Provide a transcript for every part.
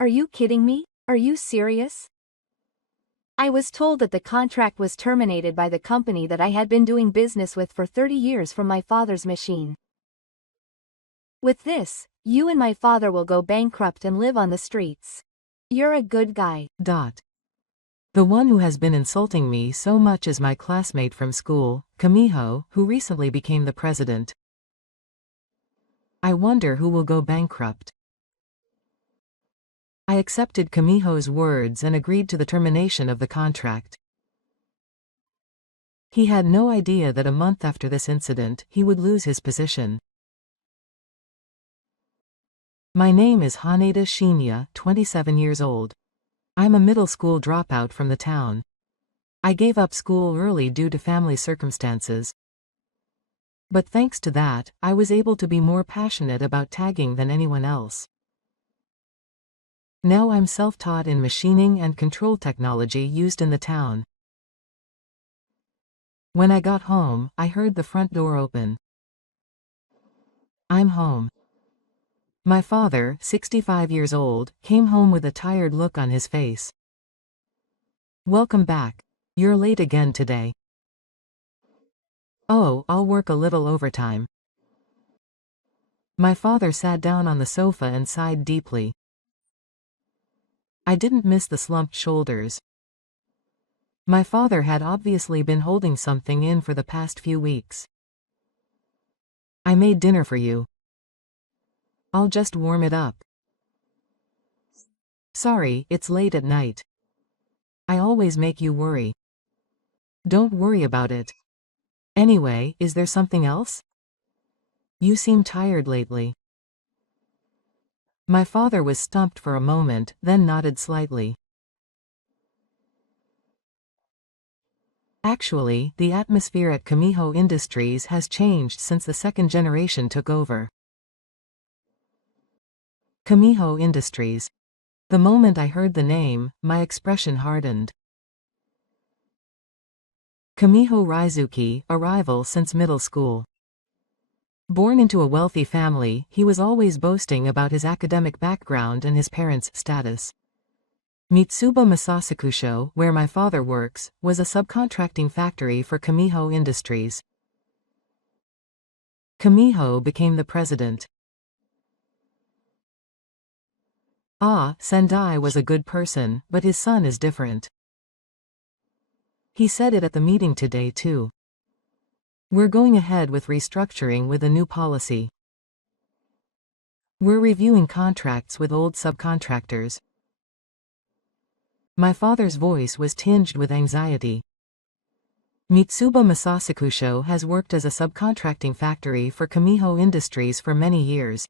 Are you kidding me? Are you serious? I was told that the contract was terminated by the company that I had been doing business with for 30 years from my father's machine. With this, you and my father will go bankrupt and live on the streets. You're a good guy. The one who has been insulting me so much is my classmate from school, Kamiho, who recently became the president. I wonder who will go bankrupt. I accepted Kamiho's words and agreed to the termination of the contract. He had no idea that a month after this incident, he would lose his position. My name is Haneda Shinya, 27 years old. I'm a middle school dropout from the town. I gave up school early due to family circumstances. But thanks to that, I was able to be more passionate about tagging than anyone else. Now I'm self-taught in machining and control technology used in the town. When I got home, I heard the front door open. I'm home. My father, 65 years old, came home with a tired look on his face. Welcome back. You're late again today. Oh, I'll work a little overtime. My father sat down on the sofa and sighed deeply. I didn't miss the slumped shoulders. My father had obviously been holding something in for the past few weeks. I made dinner for you. I'll just warm it up. Sorry, it's late at night. I always make you worry. Don't worry about it. Anyway, is there something else? You seem tired lately. My father was stumped for a moment, then nodded slightly. Actually, the atmosphere at Kamiho Industries has changed since the second generation took over. Kamiho Industries. The moment I heard the name, my expression hardened. Kamiho Raizuki, a rival since middle school. Born into a wealthy family, he was always boasting about his academic background and his parents' status. Mitsuba Masasakusho, where my father works, was a subcontracting factory for Kamiho Industries. Kamiho became the president. Sendai was a good person, but his son is different. He said it at the meeting today too. We're going ahead with restructuring with a new policy. We're reviewing contracts with old subcontractors. My father's voice was tinged with anxiety. Mitsuba Masasakusho has worked as a subcontracting factory for Kamiho Industries for many years.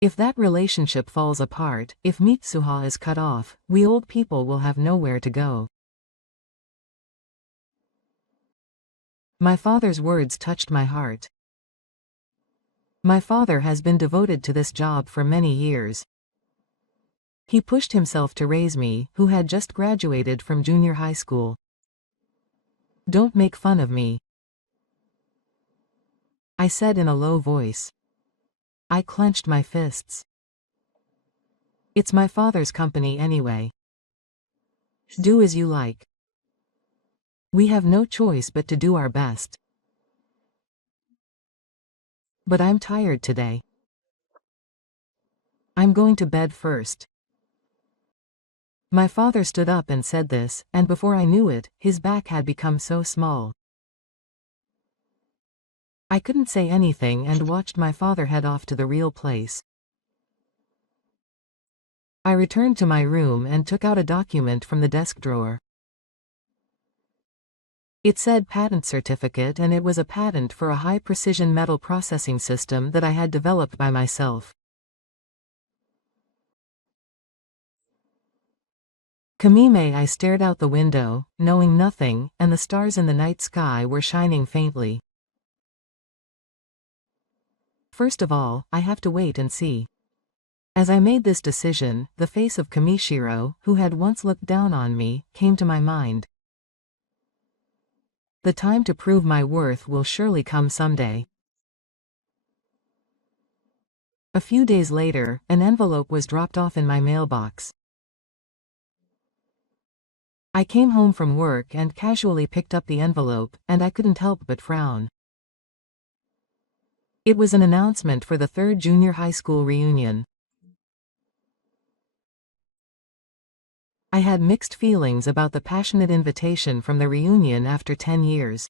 If that relationship falls apart, if Mitsuha is cut off, we old people will have nowhere to go. My father's words touched my heart. My father has been devoted to this job for many years. He pushed himself to raise me, who had just graduated from junior high school. Don't make fun of me, I said in a low voice. I clenched my fists. It's my father's company anyway. Do as you like. We have no choice but to do our best. But I'm tired today. I'm going to bed first. My father stood up and said this, and before I knew it, his back had become so small. I couldn't say anything and watched my father head off to the real place. I returned to my room and took out a document from the desk drawer. It said patent certificate, and it was a patent for a high-precision metal processing system that I had developed by myself. Kamime. I stared out the window, knowing nothing, and the stars in the night sky were shining faintly. First of all, I have to wait and see. As I made this decision, the face of Kamishiro, who had once looked down on me, came to my mind. The time to prove my worth will surely come someday. A few days later, an envelope was dropped off in my mailbox. I came home from work and casually picked up the envelope, and I couldn't help but frown. It was an announcement for the third junior high school reunion. I had mixed feelings about the passionate invitation from the reunion after 10 years.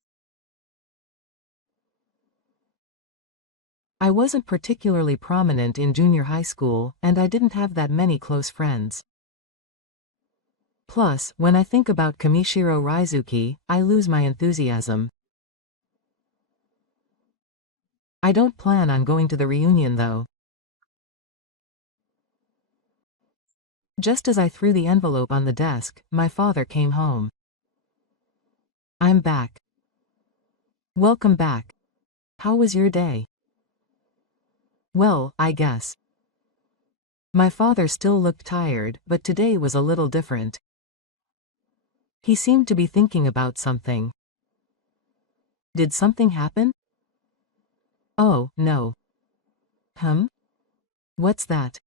I wasn't particularly prominent in junior high school, and I didn't have that many close friends. Plus, when I think about Kamishiro Raizuki, I lose my enthusiasm. I don't plan on going to the reunion though. Just as I threw the envelope on the desk, my father came home. "I'm back." "Welcome back. How was your day?" "Well, I guess." My father still looked tired, but today was a little different. He seemed to be thinking about something. "Did something happen?" "Oh, no." What's that?"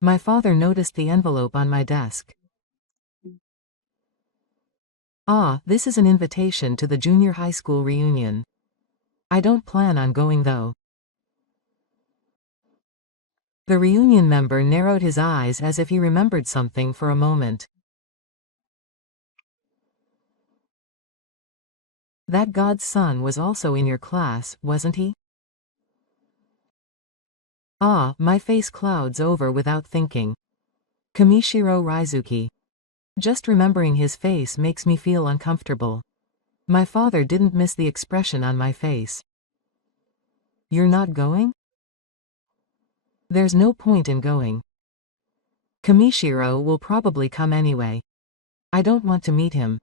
My father noticed the envelope on my desk. "Ah, this is an invitation to the junior high school reunion. I don't plan on going though." The reunion member narrowed his eyes as if he remembered something for a moment. "That God's son was also in your class, wasn't he?" Ah, my face clouds over without thinking. Kamishiro Raizuki. Just remembering his face makes me feel uncomfortable. My father didn't miss the expression on my face. "You're not going?" "There's no point in going. Kamishiro will probably come anyway. I don't want to meet him."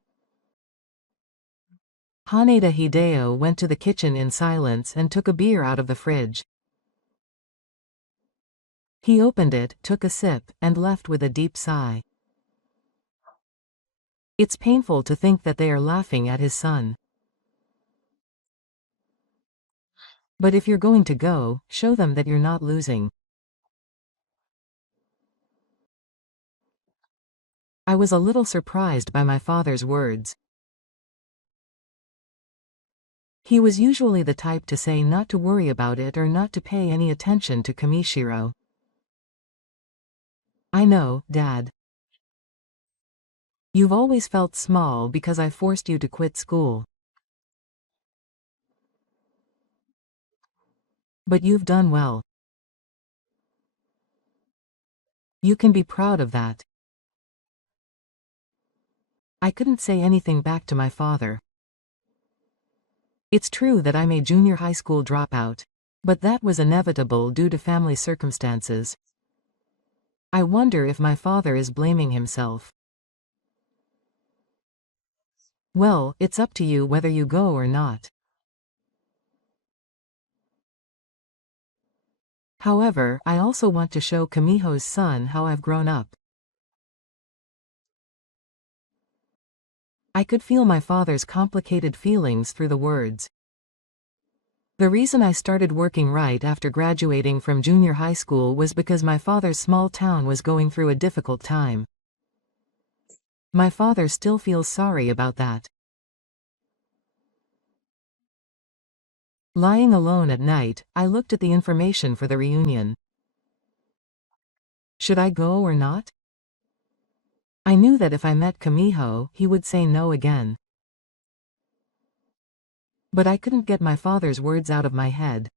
Haneda Hideo went to the kitchen in silence and took a beer out of the fridge. He opened it, took a sip, and left with a deep sigh. It's painful to think that they are laughing at his son. But if you're going to go, show them that you're not losing. I was a little surprised by my father's words. He was usually the type to say not to worry about it or not to pay any attention to Kamishiro. "I know, Dad. You've always felt small because I forced you to quit school. But you've done well. You can be proud of that." I couldn't say anything back to my father. It's true that I'm a junior high school dropout, but that was inevitable due to family circumstances. I wonder if my father is blaming himself. Well, it's up to you whether you go or not. However, I also want to show Kamiho's son how I've grown up. I could feel my father's complicated feelings through the words. The reason I started working right after graduating from junior high school was because my father's small town was going through a difficult time. My father still feels sorry about that. Lying alone at night, I looked at the information for the reunion. Should I go or not? I knew that if I met Kamiho, he would say no again. But I couldn't get my father's words out of my head.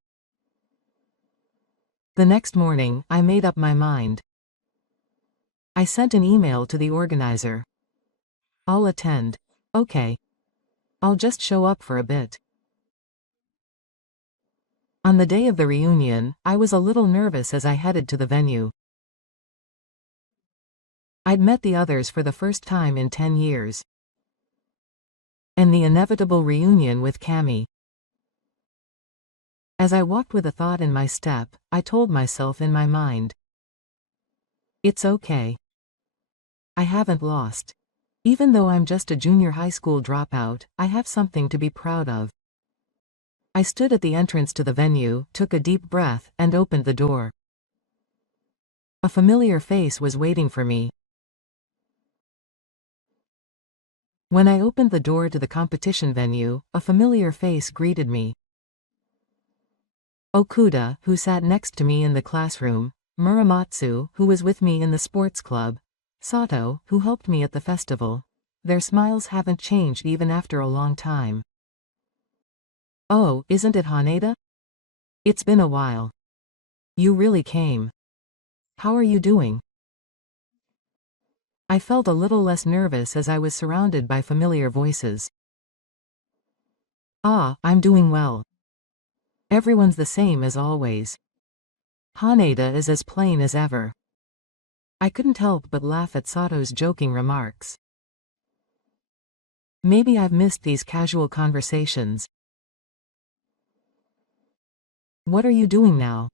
The next morning, I made up my mind. I sent an email to the organizer. "I'll attend." "Okay. I'll just show up for a bit." On the day of the reunion, I was a little nervous as I headed to the venue. I'd met the others for the first time in 10 years. And the inevitable reunion with Kami. As I walked with a thought in my step, I told myself in my mind. It's okay. I haven't lost. Even though I'm just a junior high school dropout, I have something to be proud of. I stood at the entrance to the venue, took a deep breath, and opened the door. A familiar face was waiting for me. When I opened the door to the competition venue, a familiar face greeted me. Okuda, who sat next to me in the classroom, Muramatsu, who was with me in the sports club, Sato, who helped me at the festival. Their smiles haven't changed even after a long time. Oh, isn't it Haneda? It's been a while. You really came. How are you doing? I felt a little less nervous as I was surrounded by familiar voices. Ah, I'm doing well. Everyone's the same as always. Haneda is as plain as ever. I couldn't help but laugh at Sato's joking remarks. Maybe I've missed these casual conversations. What are you doing now?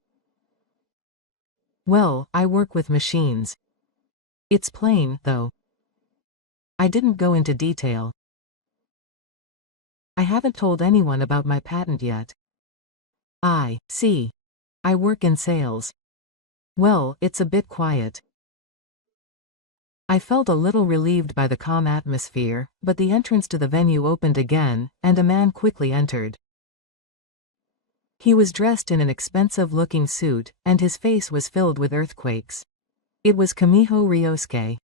Well, I work with machines. It's plain, though. I didn't go into detail. I haven't told anyone about my patent yet. I see. I work in sales. Well, it's a bit quiet. I felt a little relieved by the calm atmosphere, but the entrance to the venue opened again, and a man quickly entered. He was dressed in an expensive-looking suit, and his face was filled with earthquakes. It was Kamiho Ryosuke.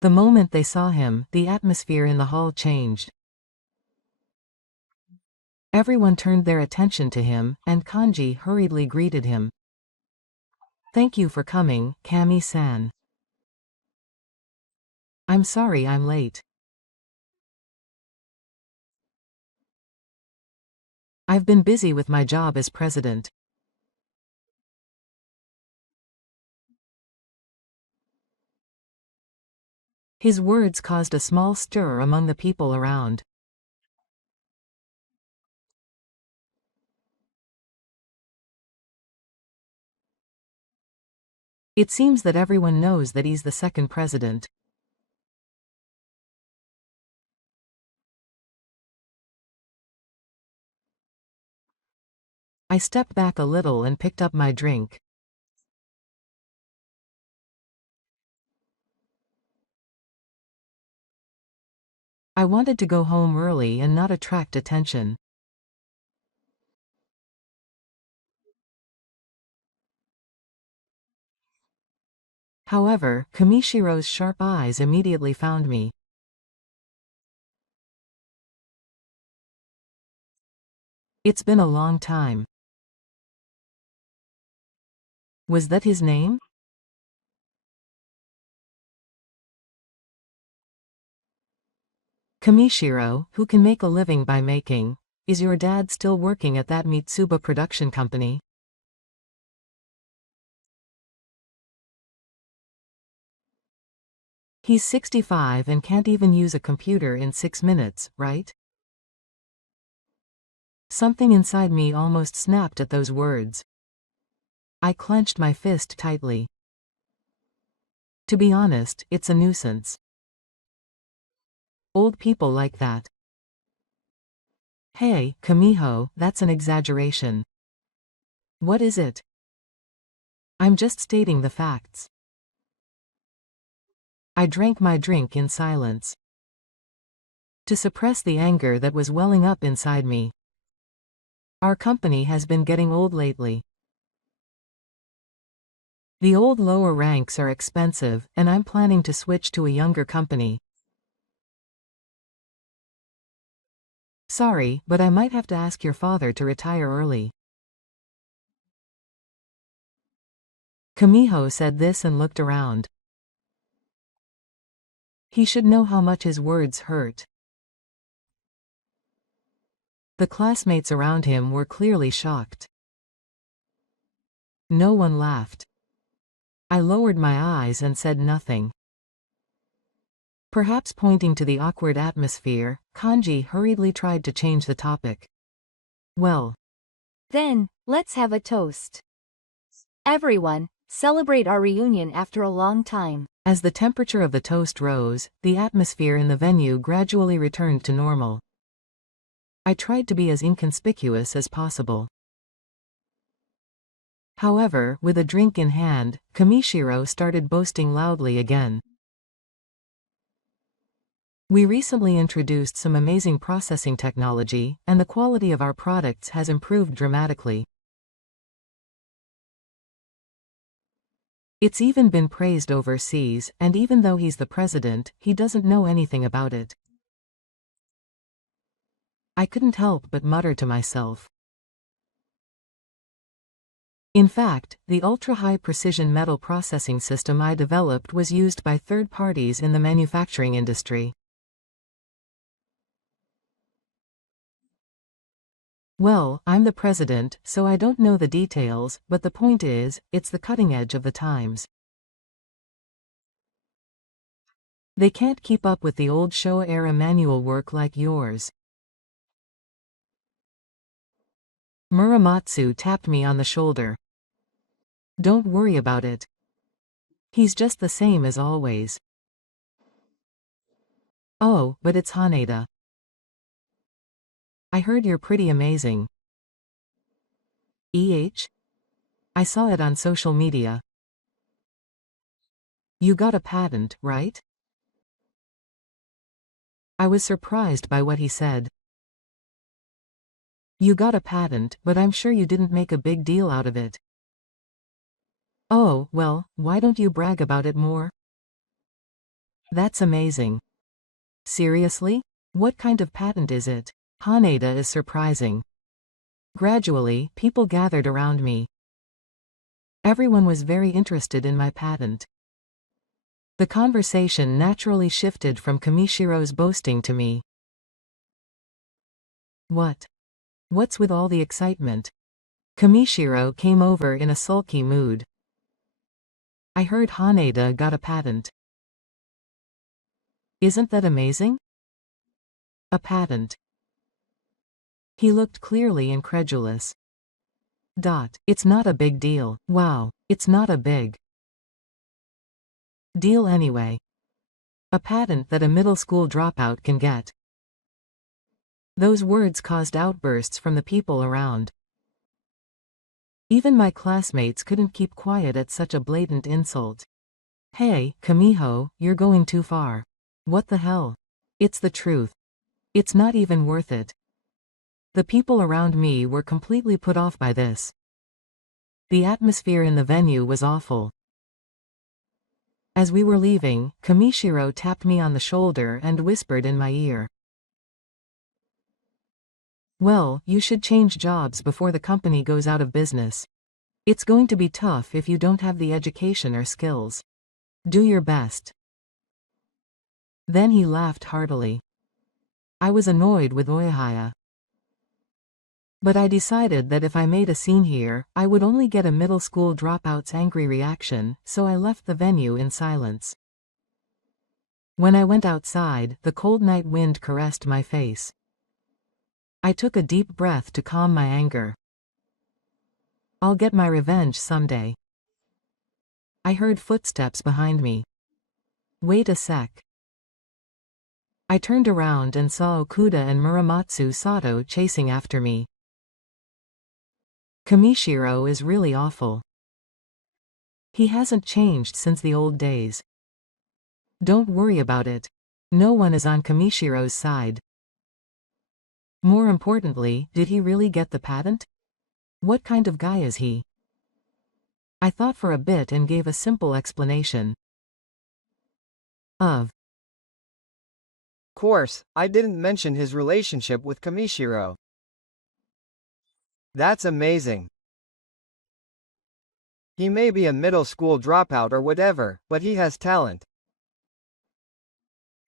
The moment they saw him, the atmosphere in the hall changed. Everyone turned their attention to him, and Kanji hurriedly greeted him. Thank you for coming, Kami-san. I'm sorry I'm late. I've been busy with my job as president. His words caused a small stir among the people around. It seems that everyone knows that he's the second president. I stepped back a little and picked up my drink. I wanted to go home early and not attract attention. However, Kamishiro's sharp eyes immediately found me. It's been a long time. Was that his name? Kamishiro, who can make a living by making. Is your dad still working at that Mitsuba production company? He's 65 and can't even use a computer in 6 minutes, right? Something inside me almost snapped at those words. I clenched my fist tightly. To be honest, it's a nuisance. Old people like that. Hey, Kamiho, that's an exaggeration. What is it? I'm just stating the facts. I drank my drink in silence, to suppress the anger that was welling up inside me. Our company has been getting old lately. The old lower ranks are expensive, and I'm planning to switch to a younger company. Sorry, but I might have to ask your father to retire early. Kamiho said this and looked around. He should know how much his words hurt. The classmates around him were clearly shocked. No one laughed. I lowered my eyes and said nothing. Perhaps pointing to the awkward atmosphere, Kanji hurriedly tried to change the topic. Well, Then, let's have a toast. Everyone, celebrate our reunion after a long time. as the temperature of the toast rose, the atmosphere in the venue gradually returned to normal. I tried to be as inconspicuous as possible. However, with a drink in hand, Kamishiro started boasting loudly again. We recently introduced some amazing processing technology, and the quality of our products has improved dramatically. It's even been praised overseas, and even though he's the president, he doesn't know anything about it. I couldn't help but mutter to myself. In fact, the ultra-high precision metal processing system I developed was used by third parties in the manufacturing industry. Well, I'm the president, so I don't know the details, but the point is, it's the cutting edge of the times. They can't keep up with the old Showa-era manual work like yours. Muramatsu tapped me on the shoulder. Don't worry about it. He's just the same as always. Oh, but it's Haneda. I heard you're pretty amazing. I saw it on social media. You got a patent, right? I was surprised by what he said. You got a patent, but I'm sure you didn't make a big deal out of it. Oh, well, why don't you brag about it more? That's amazing. Seriously? What kind of patent is it? Haneda is surprising. Gradually, people gathered around me. Everyone was very interested in my patent. The conversation naturally shifted from Kamishiro's boasting to me. What's with all the excitement? Kamishiro came over in a sulky mood. I heard Haneda got a patent. Isn't that amazing? A patent. He looked clearly incredulous. It's not a big deal. Wow, it's not a big deal anyway. A patent that a middle school dropout can get. Those words caused outbursts from the people around. Even my classmates couldn't keep quiet at such a blatant insult. Hey, Kamiho, you're going too far. What the hell? It's the truth. It's not even worth it. The people around me were completely put off by this. The atmosphere in the venue was awful. As we were leaving, Kamishiro tapped me on the shoulder and whispered in my ear. Well, you should change jobs before the company goes out of business. It's going to be tough if you don't have the education or skills. Do your best. Then he laughed heartily. I was annoyed with Oyahaya. But I decided that if I made a scene here, I would only get a middle school dropout's angry reaction, so I left the venue in silence. When I went outside, the cold night wind caressed my face. I took a deep breath to calm my anger. I'll get my revenge someday. I heard footsteps behind me. Wait a sec. I turned around and saw Okuda and Muramatsu Sato chasing after me. Kamishiro is really awful. He hasn't changed since the old days. Don't worry about it. No one is on Kamishiro's side. More importantly, did he really get the patent? What kind of guy is he? I thought for a bit and gave a simple explanation. Of course, I didn't mention his relationship with Kamishiro. That's amazing. He may be a middle school dropout or whatever, but he has talent.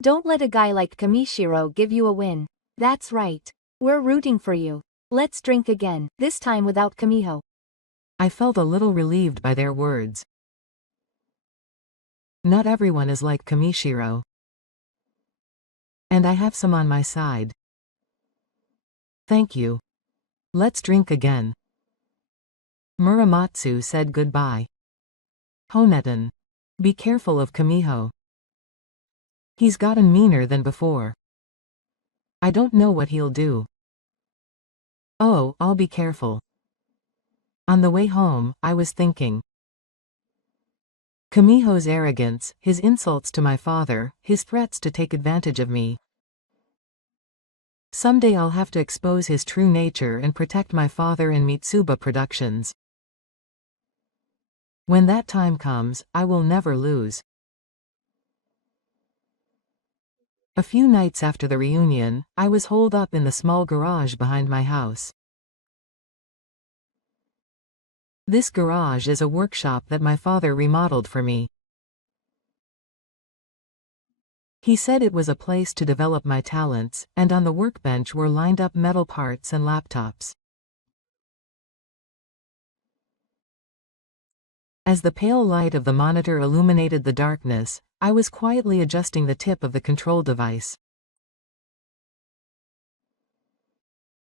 Don't let a guy like Kamishiro give you a win. That's right. We're rooting for you. Let's drink again, this time without Kamiho. I felt a little relieved by their words. Not everyone is like Kamishiro. And I have some on my side. Thank you. Let's drink again. Muramatsu said goodbye. Honetan. Be careful of Kamiho. He's gotten meaner than before. I don't know what he'll do. Oh, I'll be careful. On the way home, I was thinking. Kamiho's arrogance, his insults to my father, his threats to take advantage of me. Someday I'll have to expose his true nature and protect my father and Mitsuba Productions. When that time comes, I will never lose. A few nights after the reunion, I was holed up in the small garage behind my house. This garage is a workshop that my father remodeled for me. He said it was a place to develop my talents, and on the workbench were lined up metal parts and laptops. As the pale light of the monitor illuminated the darkness, I was quietly adjusting the tip of the control device.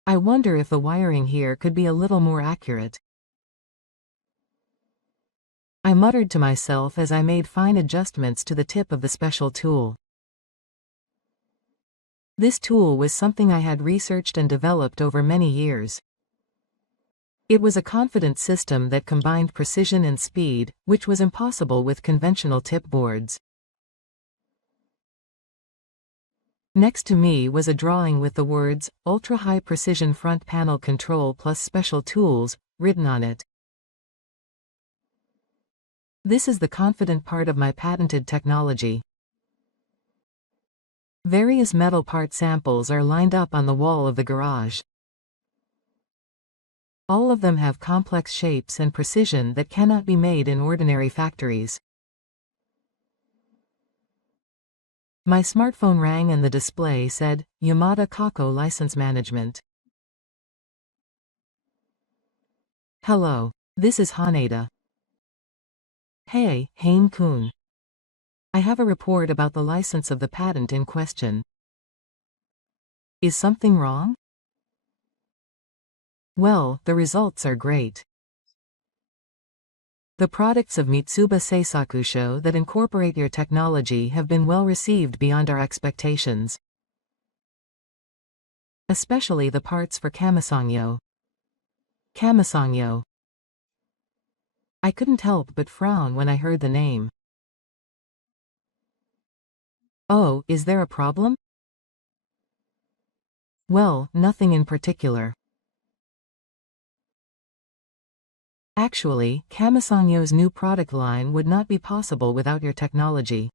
I wonder if the wiring here could be a little more accurate. I muttered to myself as I made fine adjustments to the tip of the special tool. This tool was something I had researched and developed over many years. It was a confident system that combined precision and speed, which was impossible with conventional tip boards. Next to me was a drawing with the words, Ultra High Precision Front Panel Control plus Special Tools, written on it. This is the confident part of my patented technology. Various metal part samples are lined up on the wall of the garage. All of them have complex shapes and precision that cannot be made in ordinary factories. My smartphone rang and the display said, Yamada Kako License Management. Hello. This is Haneda. Hey, Haim-kun. I have a report about the license of the patent in question. Is something wrong? Well, the results are great. The products of Mitsuba Seisakusho that incorporate your technology have been well received beyond our expectations. Especially the parts for Kamisangyo. Kamisangyo. I couldn't help but frown when I heard the name. Oh, is there a problem? Well, nothing in particular. Actually, Kamisangyo's new product line would not be possible without your technology.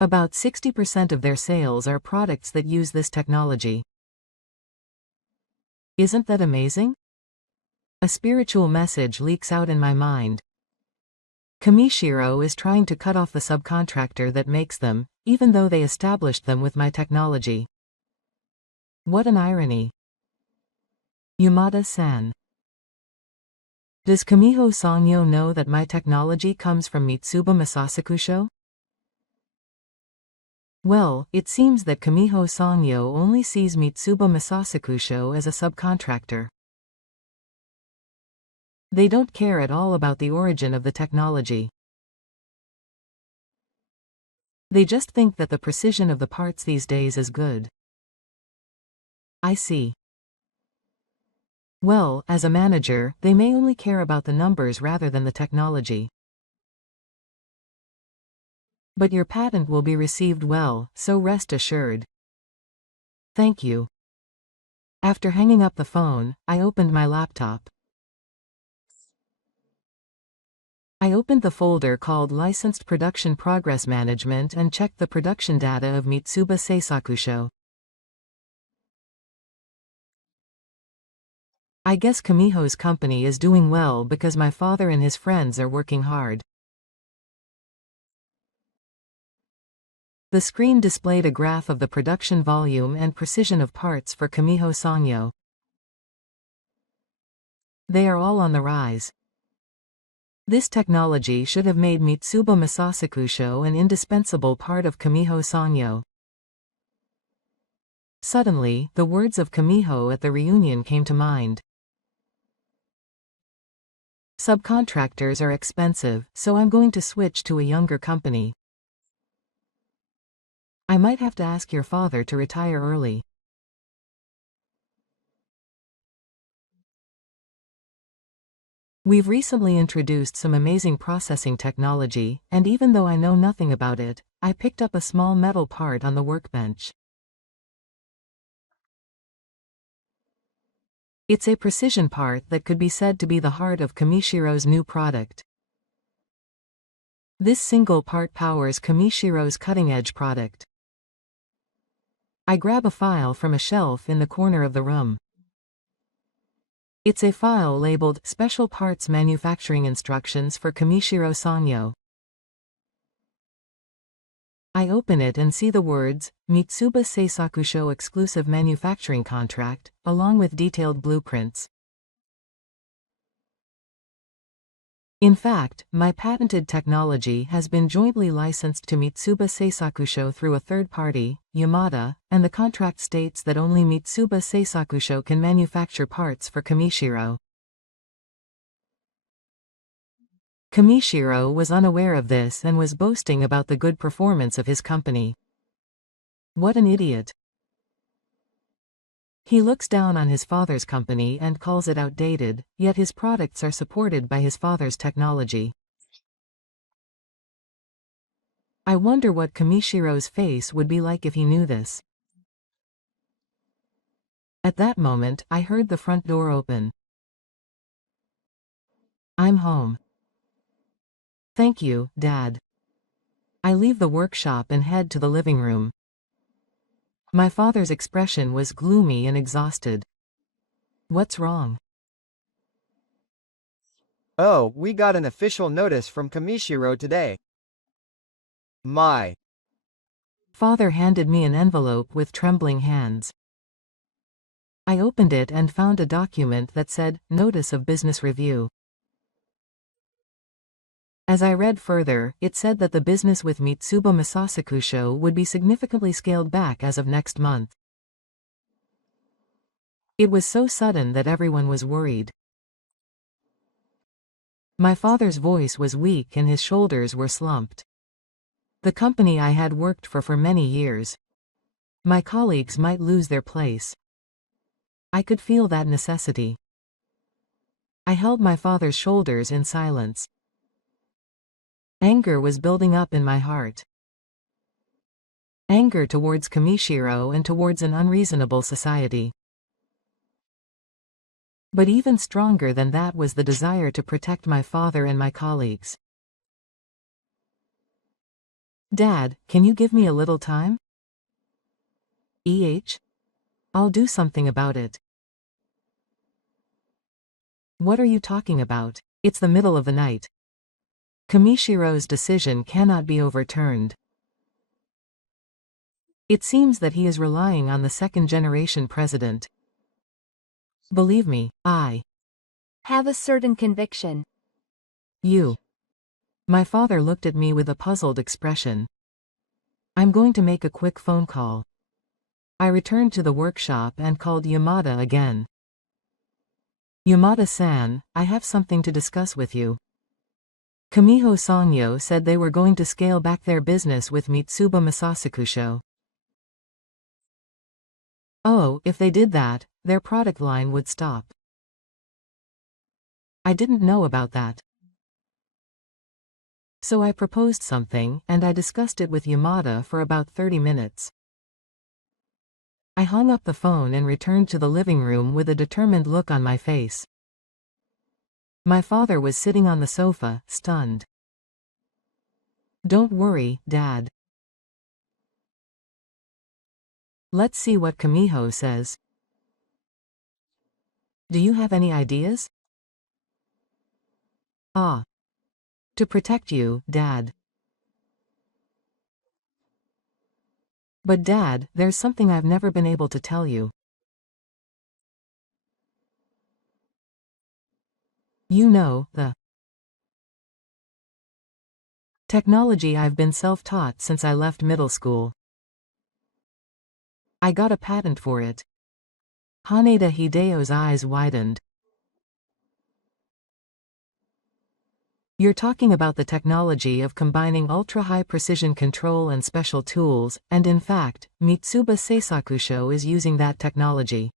About 60% of their sales are products that use this technology. Isn't that amazing? A spiritual message leaks out in my mind. Kamishiro is trying to cut off the subcontractor that makes them, even though they established them with my technology. What an irony. Yamada-san. Does Kamiho Sangyo know that my technology comes from Mitsuba Masasakusho? Well, it seems that Kamiho Sangyo only sees Mitsuba Masasakusho as a subcontractor. They don't care at all about the origin of the technology. They just think that the precision of the parts these days is good. I see. Well, as a manager, they may only care about the numbers rather than the technology. But your patent will be received well, so rest assured. Thank you. After hanging up the phone, I opened my laptop. I opened the folder called Licensed Production Progress Management and checked the production data of Mitsuba Seisakusho. I guess Kamiho's company is doing well because my father and his friends are working hard. The screen displayed a graph of the production volume and precision of parts for Kamiho Sangyo. They are all on the rise. This technology should have made Mitsuba Masasakusho an indispensable part of Kamiho Sangyo. Suddenly, the words of Kamiho at the reunion came to mind. Subcontractors are expensive, so I'm going to switch to a younger company. I might have to ask your father to retire early. We've recently introduced some amazing processing technology, and even though I know nothing about it, I picked up a small metal part on the workbench. It's a precision part that could be said to be the heart of Kamishiro's new product. This single part powers Kamishiro's cutting-edge product. I grab a file from a shelf in the corner of the room. It's a file labeled Special Parts Manufacturing Instructions for Kamishiro Sanyo. I open it and see the words, Mitsuba Seisakusho Exclusive Manufacturing Contract, along with detailed blueprints. In fact, my patented technology has been jointly licensed to Mitsuba Seisakusho through a third party, Yamada, and the contract states that only Mitsuba Seisakusho can manufacture parts for Kamishiro. Kamishiro was unaware of this and was boasting about the good performance of his company. What an idiot. He looks down on his father's company and calls it outdated, yet his products are supported by his father's technology. I wonder what Kamishiro's face would be like if he knew this. At that moment, I heard the front door open. I'm home. Thank you, Dad. I leave the workshop and head to the living room. My father's expression was gloomy and exhausted. What's wrong? Oh, we got an official notice from Kamishiro today. My Father handed me an envelope with trembling hands. I opened it and found a document that said, Notice of Business Review. As I read further, it said that the business with Mitsuba Masasakusho would be significantly scaled back as of next month. It was so sudden that everyone was worried. My father's voice was weak and his shoulders were slumped. The company I had worked for many years. My colleagues might lose their place. I could feel that necessity. I held my father's shoulders in silence. Anger was building up in my heart. Anger towards Kamishiro and towards an unreasonable society. But even stronger than that was the desire to protect my father and my colleagues. Dad, can you give me a little time? I'll do something about it. What are you talking about? It's the middle of the night. Kamishiro's decision cannot be overturned. It seems that he is relying on the second-generation president. Believe me, I Have a certain conviction. You. My father looked at me with a puzzled expression. I'm going to make a quick phone call. I returned to the workshop and called Yamada again. Yamada-san, I have something to discuss with you. Kamiho Sanyo said they were going to scale back their business with Mitsuba Masasakusho. Oh, if they did that, their product line would stop. I didn't know about that. So I proposed something, and I discussed it with Yamada for about 30 minutes. I hung up the phone and returned to the living room with a determined look on my face. My father was sitting on the sofa, stunned. Don't worry, Dad. Let's see what Kamiho says. Do you have any ideas? To protect you, Dad. But Dad, there's something I've never been able to tell you. You know, the technology I've been self-taught since I left middle school. I got a patent for it. Haneda Hideo's eyes widened. You're talking about the technology of combining ultra-high precision control and special tools, and in fact, Mitsuba Seisakusho is using that technology.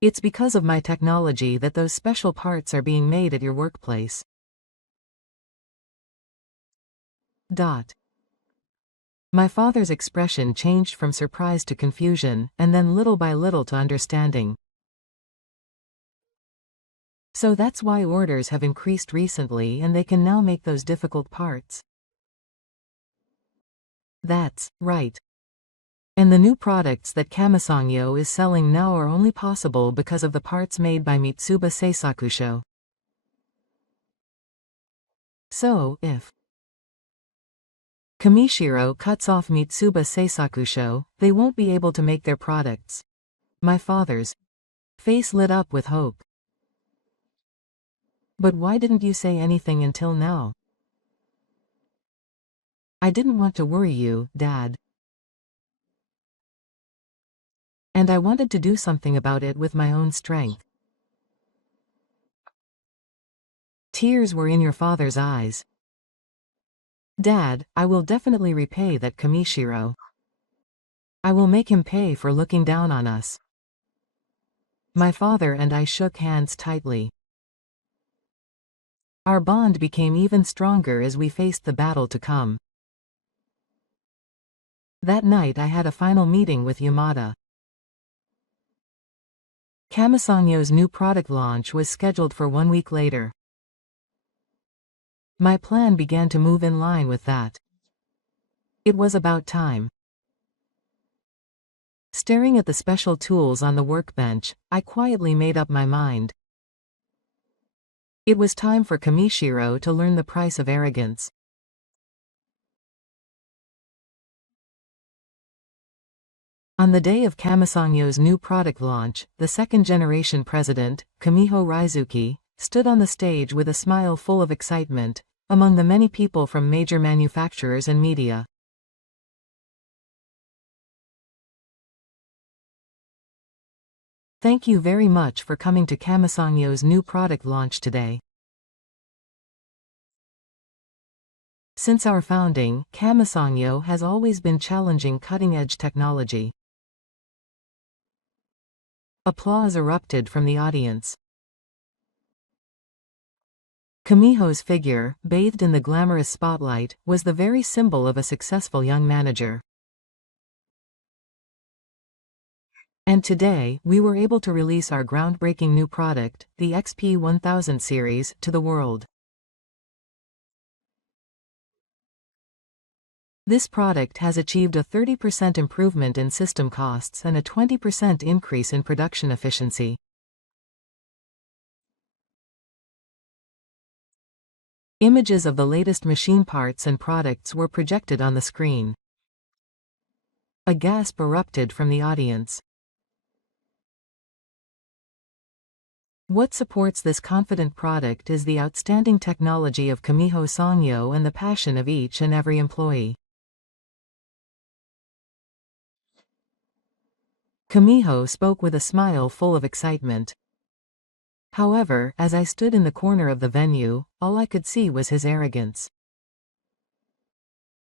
It's because of my technology that those special parts are being made at your workplace. My father's expression changed from surprise to confusion, and then little by little to understanding. So that's why orders have increased recently and they can now make those difficult parts. That's right. And the new products that Kamasangyo is selling now are only possible because of the parts made by Mitsuba Seisakusho. So, if Kamishiro cuts off Mitsuba Seisakusho, they won't be able to make their products. My father's face lit up with hope. But why didn't you say anything until now? I didn't want to worry you, Dad. And I wanted to do something about it with my own strength. Tears were in your father's eyes. Dad, I will definitely repay that Kamishiro. I will make him pay for looking down on us. My father and I shook hands tightly. Our bond became even stronger as we faced the battle to come. That night I had a final meeting with Yamada. Kamasangyo's new product launch was scheduled for 1 week later. My plan began to move in line with that. It was about time. Staring at the special tools on the workbench, I quietly made up my mind. It was time for Kamishiro to learn the price of arrogance. On the day of Kamasangyo's new product launch, the second-generation president, Kamiho Raizuki, stood on the stage with a smile full of excitement, among the many people from major manufacturers and media. Thank you very much for coming to Kamasangyo's new product launch today. Since our founding, Kamasangyo has always been challenging cutting-edge technology. Applause erupted from the audience. Kamiho's figure, bathed in the glamorous spotlight, was the very symbol of a successful young manager. And today, we were able to release our groundbreaking new product, the XP1000 series, to the world. This product has achieved a 30% improvement in system costs and a 20% increase in production efficiency. Images of the latest machine parts and products were projected on the screen. A gasp erupted from the audience. What supports this confident product is the outstanding technology of Kamiho Sangyo and the passion of each and every employee. Kamiho spoke with a smile full of excitement. However, as I stood in the corner of the venue, all I could see was his arrogance.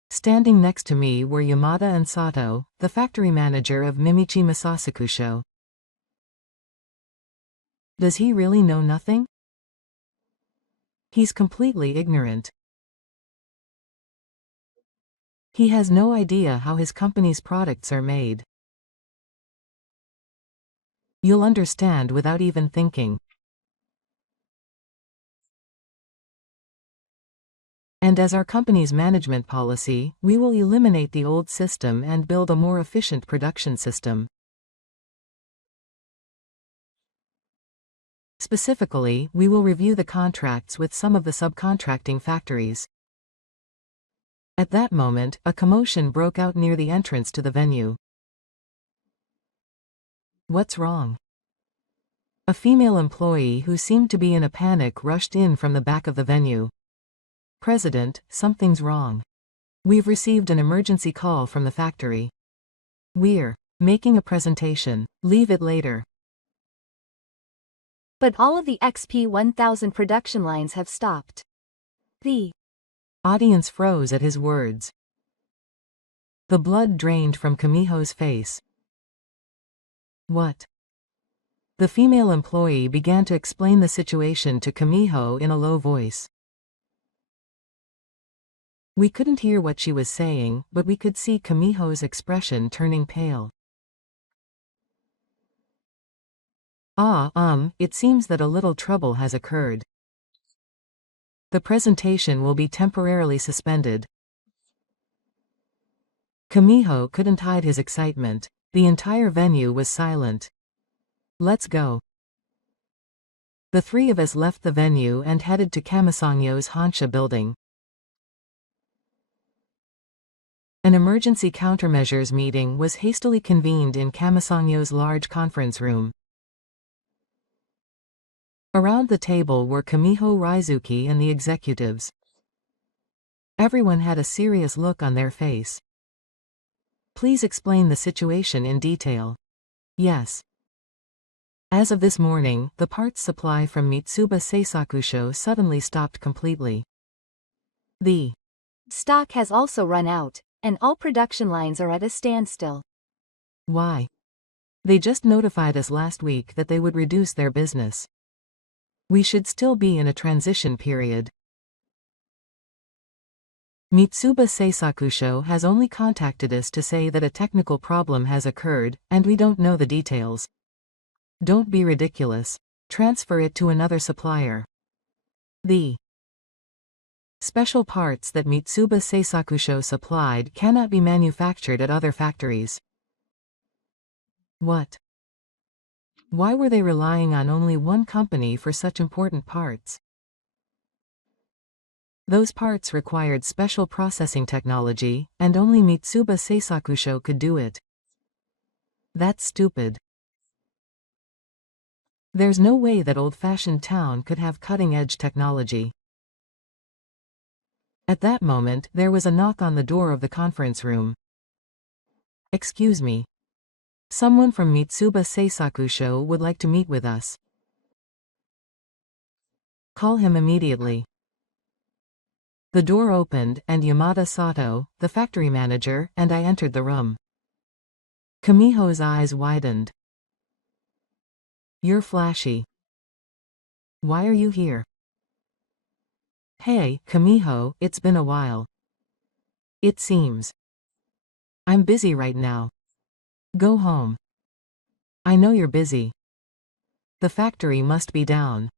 Standing next to me were Yamada and Sato, the factory manager of Mimichi Masasakusho. Does he really know nothing? He's completely ignorant. He has no idea how his company's products are made. You'll understand without even thinking. And as our company's management policy, we will eliminate the old system and build a more efficient production system. Specifically, we will review the contracts with some of the subcontracting factories. At that moment, a commotion broke out near the entrance to the venue. What's wrong? A female employee who seemed to be in a panic rushed in from the back of the venue. President, something's wrong. We've received an emergency call from the factory. We're making a presentation. Leave it later. But all of the XP1000 production lines have stopped. The audience froze at his words. The blood drained from Kamiho's face. What? The female employee began to explain the situation to Kamiho in a low voice. We couldn't hear what she was saying, but we could see Kamiho's expression turning pale. It seems that a little trouble has occurred. The presentation will be temporarily suspended. Kamiho couldn't hide his excitement. The entire venue was silent. Let's go. The three of us left the venue and headed to Kamisangyo's Hansha building. An emergency countermeasures meeting was hastily convened in Kamisangyo's large conference room. Around the table were Kamiho Raizuki and the executives. Everyone had a serious look on their face. Please explain the situation in detail. Yes. As of this morning, the parts supply from Mitsuba Seisakusho suddenly stopped completely. The stock has also run out, and all production lines are at a standstill. Why? They just notified us last week that they would reduce their business. We should still be in a transition period. Mitsuba Seisakusho has only contacted us to say that a technical problem has occurred, and we don't know the details. Don't be ridiculous. Transfer it to another supplier. The special parts that Mitsuba Seisakusho supplied cannot be manufactured at other factories. What? Why were they relying on only one company for such important parts? Those parts required special processing technology, and only Mitsuba Seisakusho could do it. That's stupid. There's no way that old-fashioned town could have cutting-edge technology. At that moment, there was a knock on the door of the conference room. Excuse me. Someone from Mitsuba Seisakusho would like to meet with us. Call him immediately. The door opened, and Yamada Sato, the factory manager, and I entered the room. Kamiho's eyes widened. You're flashy. Why are you here? Hey, Kamiho, it's been a while. It seems. I'm busy right now. Go home. I know you're busy. The factory must be down.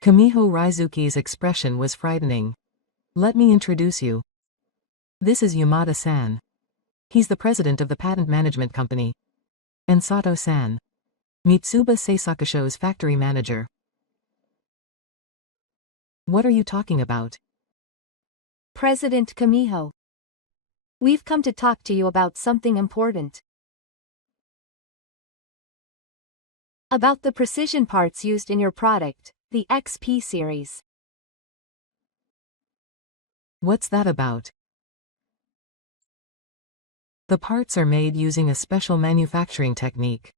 Kamiho Raizuki's expression was frightening. Let me introduce you. This is Yamada-san. He's the president of the patent management company. And Sato-san. Mitsuba Seisakusho's factory manager. What are you talking about? President Kamiho. We've come to talk to you about something important. About the precision parts used in your product, the XP series. What's that about? The parts are made using a special manufacturing technique.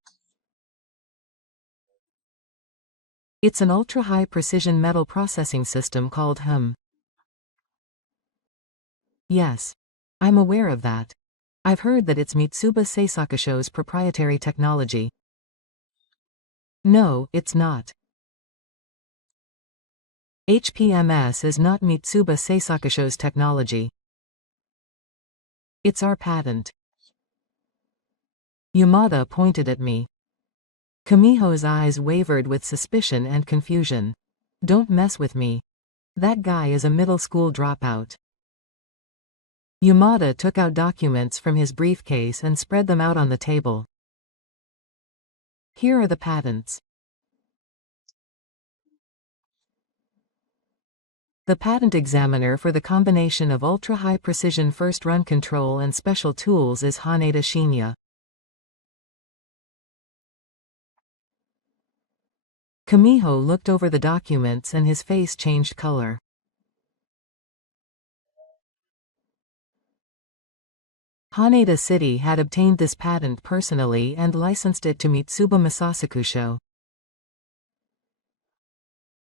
It's an ultra-high precision metal processing system called HM. Yes. I'm aware of that. I've heard that it's Mitsuba Seisakusho's proprietary technology. No, it's not. HPMS is not Mitsuba Seisakusho's technology. It's our patent. Yamada pointed at me. Kamiho's eyes wavered with suspicion and confusion. Don't mess with me. That guy is a middle school dropout. Yamada took out documents from his briefcase and spread them out on the table. Here are the patents. The patent examiner for the combination of ultra-high precision first-run control and special tools is Haneda Shinya. Kamiho looked over the documents and his face changed color. Haneda City had obtained this patent personally and licensed it to Mitsuba Masasakusho.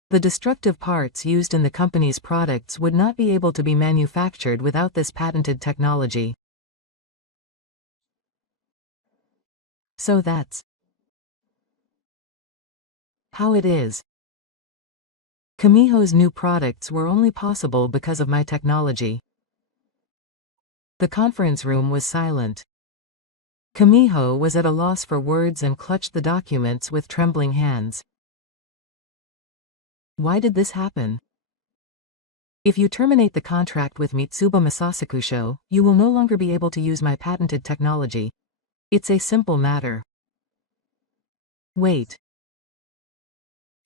The destructive parts used in the company's products would not be able to be manufactured without this patented technology. So that's How it is. Kamiho's new products were only possible because of my technology. The conference room was silent. Kamiho was at a loss for words and clutched the documents with trembling hands. Why did this happen? If you terminate the contract with Mitsuba Masasakusho, you will no longer be able to use my patented technology. It's a simple matter. Wait.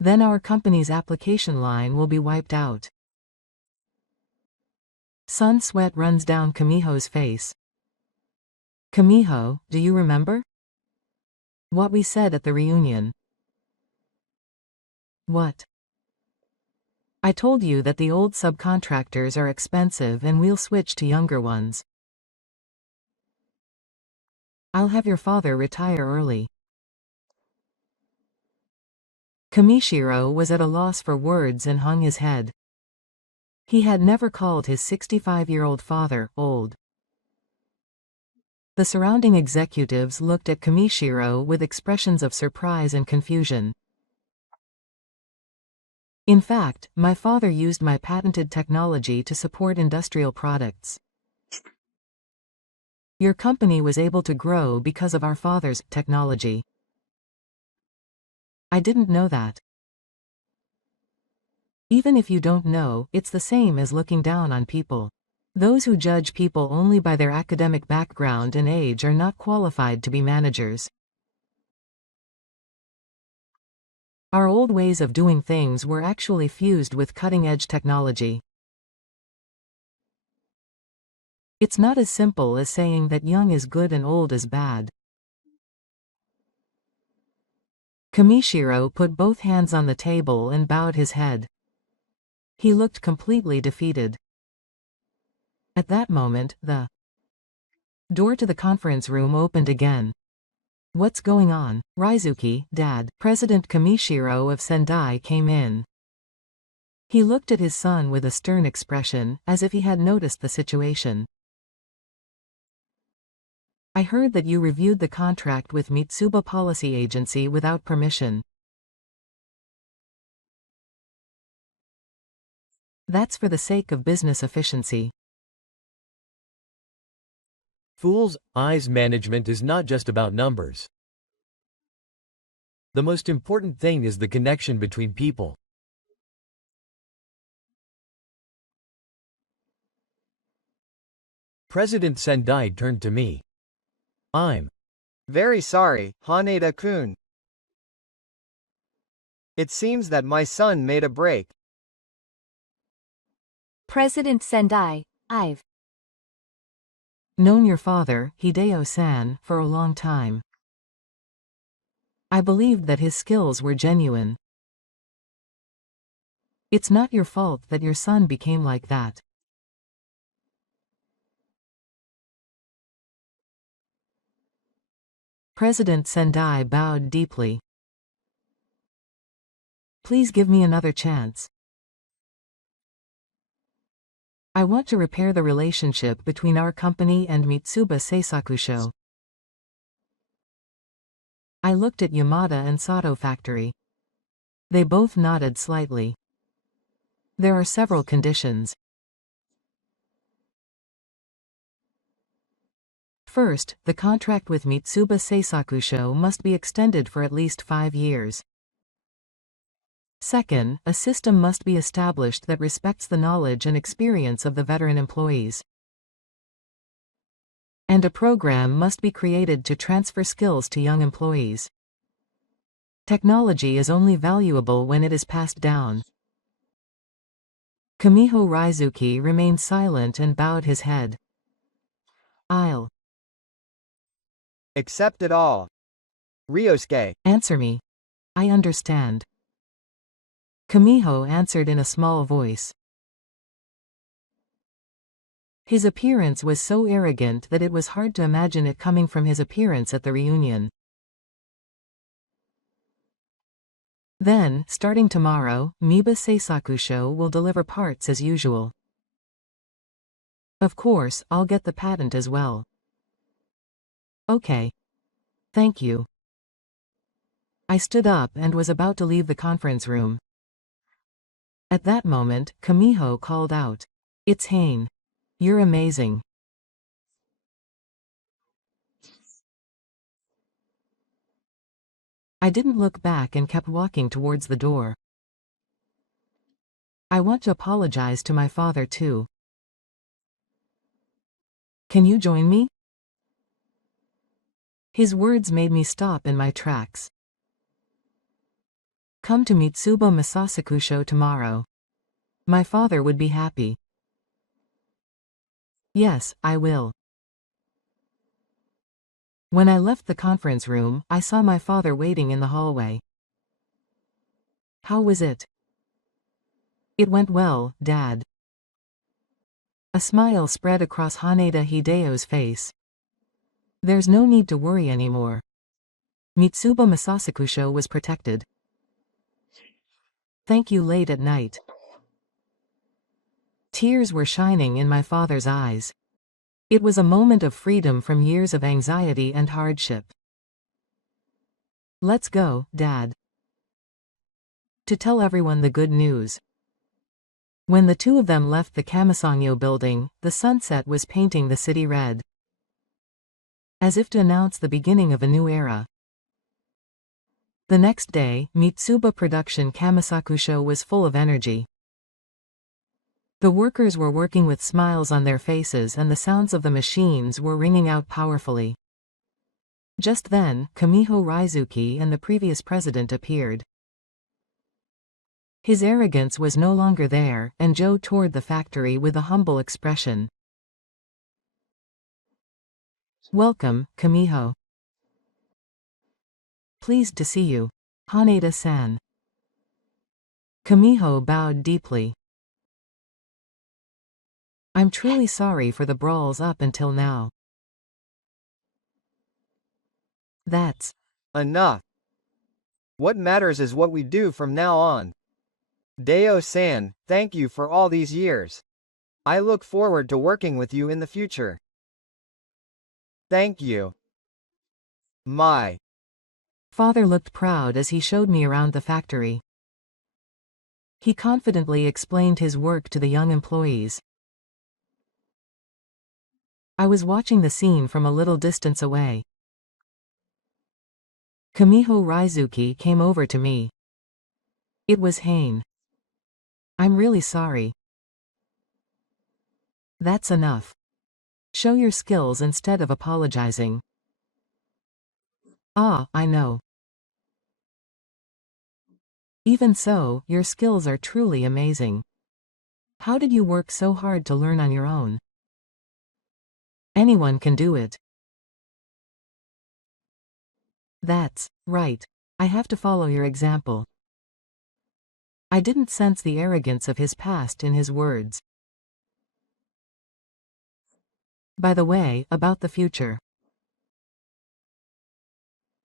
Then our company's application line will be wiped out. Sun sweat runs down Kamiho's face. Kamiho, do you remember? What we said at the reunion. What? I told you that the old subcontractors are expensive and we'll switch to younger ones. I'll have your father retire early. Kamishiro was at a loss for words and hung his head. He had never called his 65-year-old father old. The surrounding executives looked at Kamishiro with expressions of surprise and confusion. In fact, my father used my patented technology to support industrial products. Your company was able to grow because of our father's technology. I didn't know that. Even if you don't know, it's the same as looking down on people. Those who judge people only by their academic background and age are not qualified to be managers. Our old ways of doing things were actually fused with cutting-edge technology. It's not as simple as saying that young is good and old is bad. Kamishiro put both hands on the table and bowed his head. He looked completely defeated. At that moment, the door to the conference room opened again. What's going on? Raizuki, Dad, President Kamishiro of Sendai came in. He looked at his son with a stern expression, as if he had noticed the situation. I heard that you reviewed the contract with Mitsuba Policy Agency without permission. That's for the sake of business efficiency. Fool's eyes management is not just about numbers. The most important thing is the connection between people. President Sendai turned to me. I'm Very sorry, Haneda-kun. It seems that my son made a break. President Sendai, I've known your father, Hideo-san, for a long time. I believed that his skills were genuine. It's not your fault that your son became like that. President Sendai bowed deeply. Please give me another chance. I want to repair the relationship between our company and Mitsuba Seisakusho. I looked at Yamada and Sato Factory. They both nodded slightly. There are several conditions. First, the contract with Mitsuba Seisakusho must be extended for at least 5 years. Second, a system must be established that respects the knowledge and experience of the veteran employees. And a program must be created to transfer skills to young employees. Technology is only valuable when it is passed down. Kamiho Raizuki remained silent and bowed his head. I'll Accept it all. Ryosuke. answer me. I understand. Kamiho answered in a small voice. His appearance was so arrogant that it was hard to imagine it coming from his appearance at the reunion. Then, starting tomorrow, Miba Seisakusho will deliver parts as usual. Of course, I'll get the patent as well. Okay. Thank you. I stood up and was about to leave the conference room. At that moment, Kamiho called out, "It's Hane. You're amazing." I didn't look back and kept walking towards the door. I want to apologize to my father too. Can you join me? His words made me stop in my tracks. Come to Mitsuba Masasakusho tomorrow. My father would be happy. Yes, I will. When I left the conference room, I saw my father waiting in the hallway. How was it? It went well, Dad. A smile spread across Haneda Hideyo's face. There's no need to worry anymore. Mitsuba Masasakusho was protected. Thank you. Late at night. Tears were shining in my father's eyes. It was a moment of freedom from years of anxiety and hardship. Let's go, Dad. To tell everyone the good news. When the two of them left the Kamisangyo building, the sunset was painting the city red. As if to announce the beginning of a new era. The next day, Mitsuba Production Kamisakusho was full of energy. The workers were working with smiles on their faces and the sounds of the machines were ringing out powerfully. Just then, Kamiho Raizuki and the previous president appeared. His arrogance was no longer there, and Joe toured the factory with a humble expression. Welcome, Kamiho. Pleased to see you, Haneda-san. Kamiho bowed deeply. I'm truly sorry for the brawls up until now. That's Enough. What matters is what we do from now on. Deo-san, thank you for all these years. I look forward to working with you in the future. Thank you. My father looked proud as he showed me around the factory. He confidently explained his work to the young employees. I was watching the scene from a little distance away. Kamiho Raizuki came over to me. It was Hane. I'm really sorry. That's enough. Show your skills instead of apologizing. Ah, I know. Even so, your skills are truly amazing. How did you work so hard to learn on your own? Anyone can do it. That's right. I have to follow your example. I didn't sense the arrogance of his past in his words. By the way, about the future.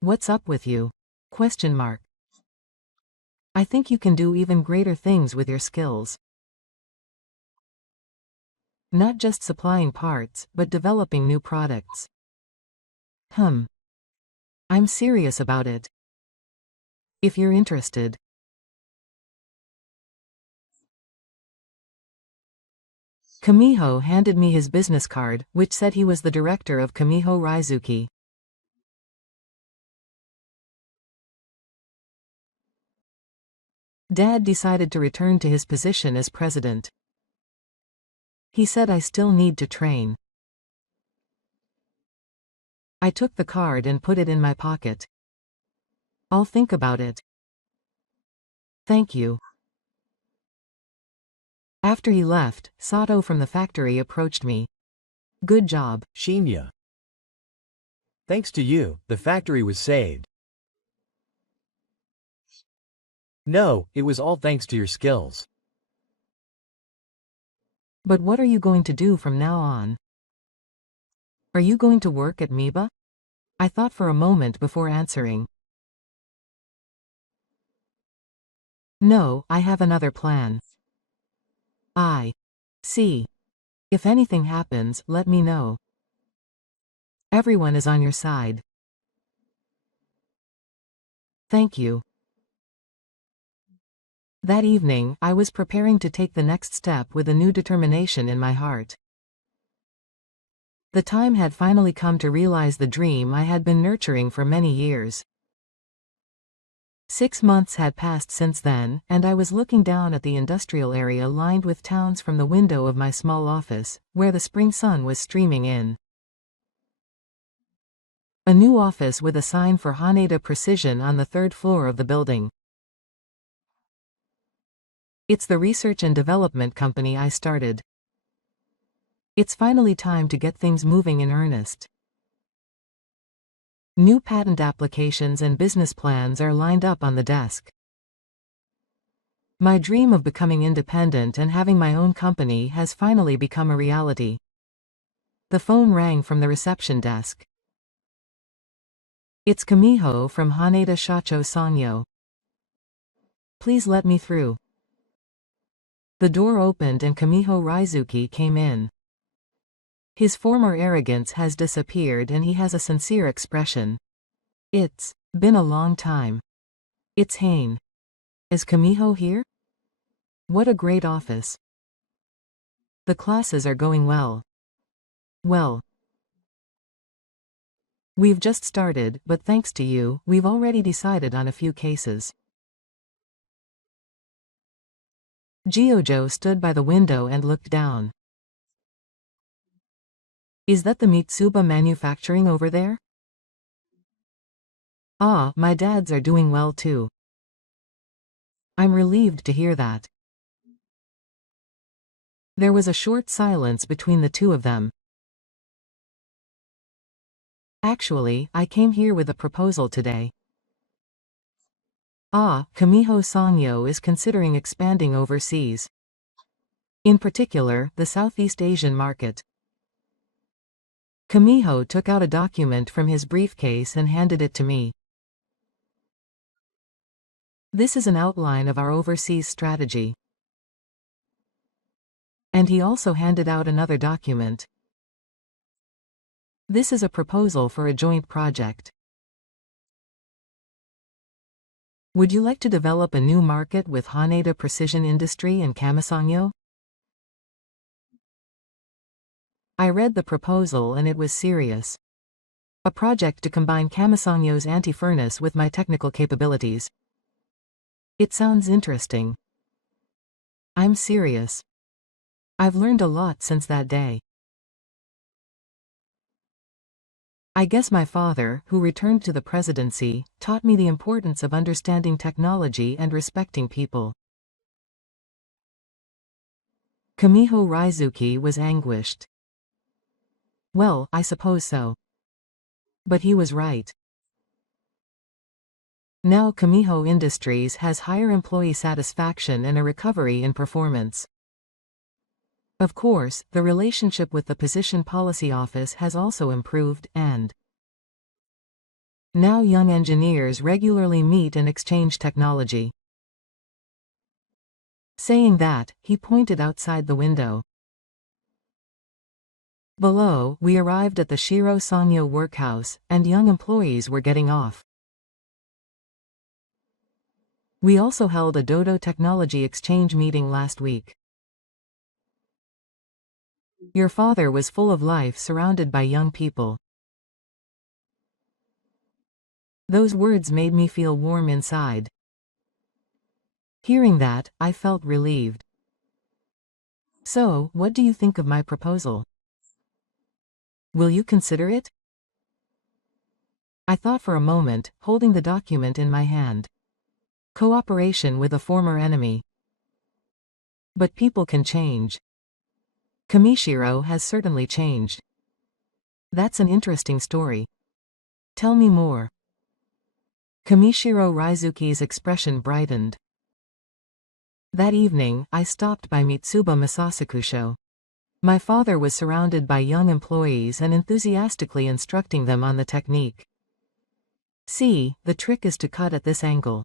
What's up with you? Question mark. I think you can do even greater things with your skills. Not just supplying parts, but developing new products. I'm serious about it. If you're interested. Kamiho handed me his business card, which said he was the director of Kamiho Raizuki. Dad decided to return to his position as president. He said I still need to train. I took the card and put it in my pocket. I'll think about it. Thank you. After he left, Sato from the factory approached me. Good job. Shinya. Thanks to you, the factory was saved. No, it was all thanks to your skills. But what are you going to do from now on? Are you going to work at Miba? I thought for a moment before answering. No, I have another plan. I see. If anything happens, let me know. Everyone is on your side. Thank you. That evening, I was preparing to take the next step with a new determination in my heart. The time had finally come to realize the dream I had been nurturing for many years. 6 months had passed since then, and I was looking down at the industrial area lined with towns from the window of my small office, where the spring sun was streaming in. A new office with a sign for Haneda Precision on the 3rd floor of the building. It's the research and development company I started. It's finally time to get things moving in earnest. New patent applications and business plans are lined up on the desk. My dream of becoming independent and having my own company has finally become a reality. The phone rang from the reception desk. It's Kamiho from Haneda Shacho Sanyo. Please let me through. The door opened and Kamiho Raizuki came in. His former arrogance has disappeared and he has a sincere expression. It's been a long time. It's Hane. Is Kamiho here? What a great office. The classes are going well. Well. We've just started, but thanks to you, we've already decided on a few cases. Giojo stood by the window and looked down. Is that the Mitsuba manufacturing over there? Ah, my dads are doing well too. I'm relieved to hear that. There was a short silence between the two of them. Actually, I came here with a proposal today. Ah, Kamiho Sanyo is considering expanding overseas. In particular, the Southeast Asian market. Kamiho took out a document from his briefcase and handed it to me. This is an outline of our overseas strategy. And he also handed out another document. This is a proposal for a joint project. Would you like to develop a new market with Haneda Precision Industry and Kamisangyo? I read the proposal and it was serious. A project to combine Kamisangyo's anti-furnace with my technical capabilities. It sounds interesting. I'm serious. I've learned a lot since that day. I guess my father, who returned to the presidency, taught me the importance of understanding technology and respecting people. Kamiho Raizuki was anguished. Well, I suppose so. But he was right. Now Kamiho Industries has higher employee satisfaction and a recovery in performance. Of course, the relationship with the Position Policy Office has also improved, and now young engineers regularly meet and exchange technology. Saying that, he pointed outside the window. Below, we arrived at the Shiro Sanyo workhouse, and young employees were getting off. We also held a Dodo Technology Exchange meeting last week. Your father was full of life, surrounded by young people. Those words made me feel warm inside. Hearing that, I felt relieved. So, what do you think of my proposal? Will you consider it? I thought for a moment, holding the document in my hand. Cooperation with a former enemy. But people can change. Kamishiro has certainly changed. That's an interesting story. Tell me more. Kamishiro Raizuki's expression brightened. That evening, I stopped by Mitsuba Masasakusho. My father was surrounded by young employees and enthusiastically instructing them on the technique. See, the trick is to cut at this angle.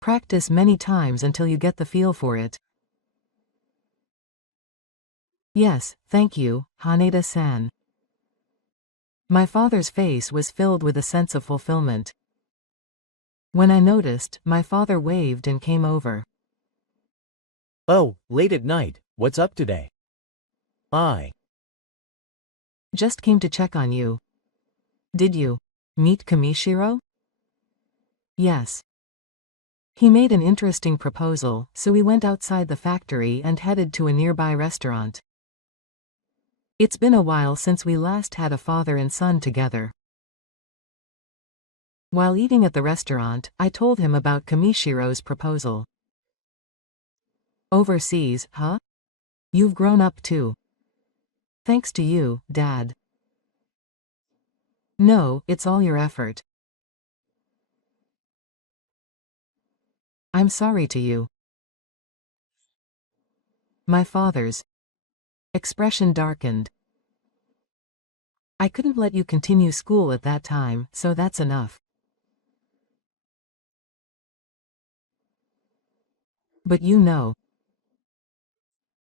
Practice many times until you get the feel for it. Yes, thank you, Haneda-san. My father's face was filled with a sense of fulfillment. When I noticed, my father waved and came over. Oh, late at night, what's up today? I Just came to check on you. Did you meet Kamishiro? Yes. He made an interesting proposal, so we went outside the factory and headed to a nearby restaurant. It's been a while since we last had a father and son together. While eating at the restaurant, I told him about Kamishiro's proposal. Overseas, huh? You've grown up too. Thanks to you, Dad. No, it's all your effort. I'm sorry to you. My father's expression darkened. I couldn't let you continue school at that time, so that's enough. But you know.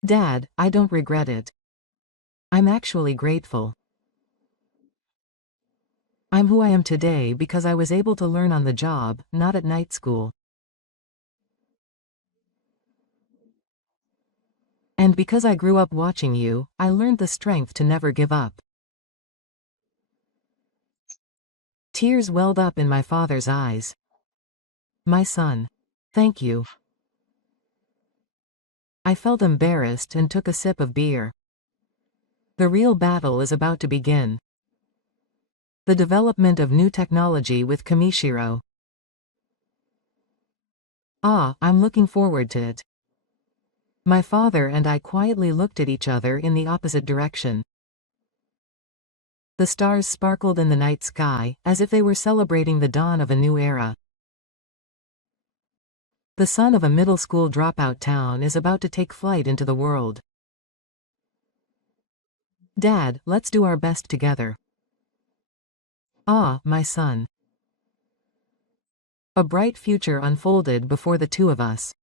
Dad, I don't regret it. I'm actually grateful. I'm who I am today because I was able to learn on the job, not at night school. And because I grew up watching you, I learned the strength to never give up. Tears welled up in my father's eyes. My son. Thank you. I felt embarrassed and took a sip of beer. The real battle is about to begin. The development of new technology with Kamishiro. I'm looking forward to it. My father and I quietly looked at each other in the opposite direction. The stars sparkled in the night sky, as if they were celebrating the dawn of a new era. The son of a middle school dropout town is about to take flight into the world. Dad, let's do our best together. My son. A bright future unfolded before the two of us.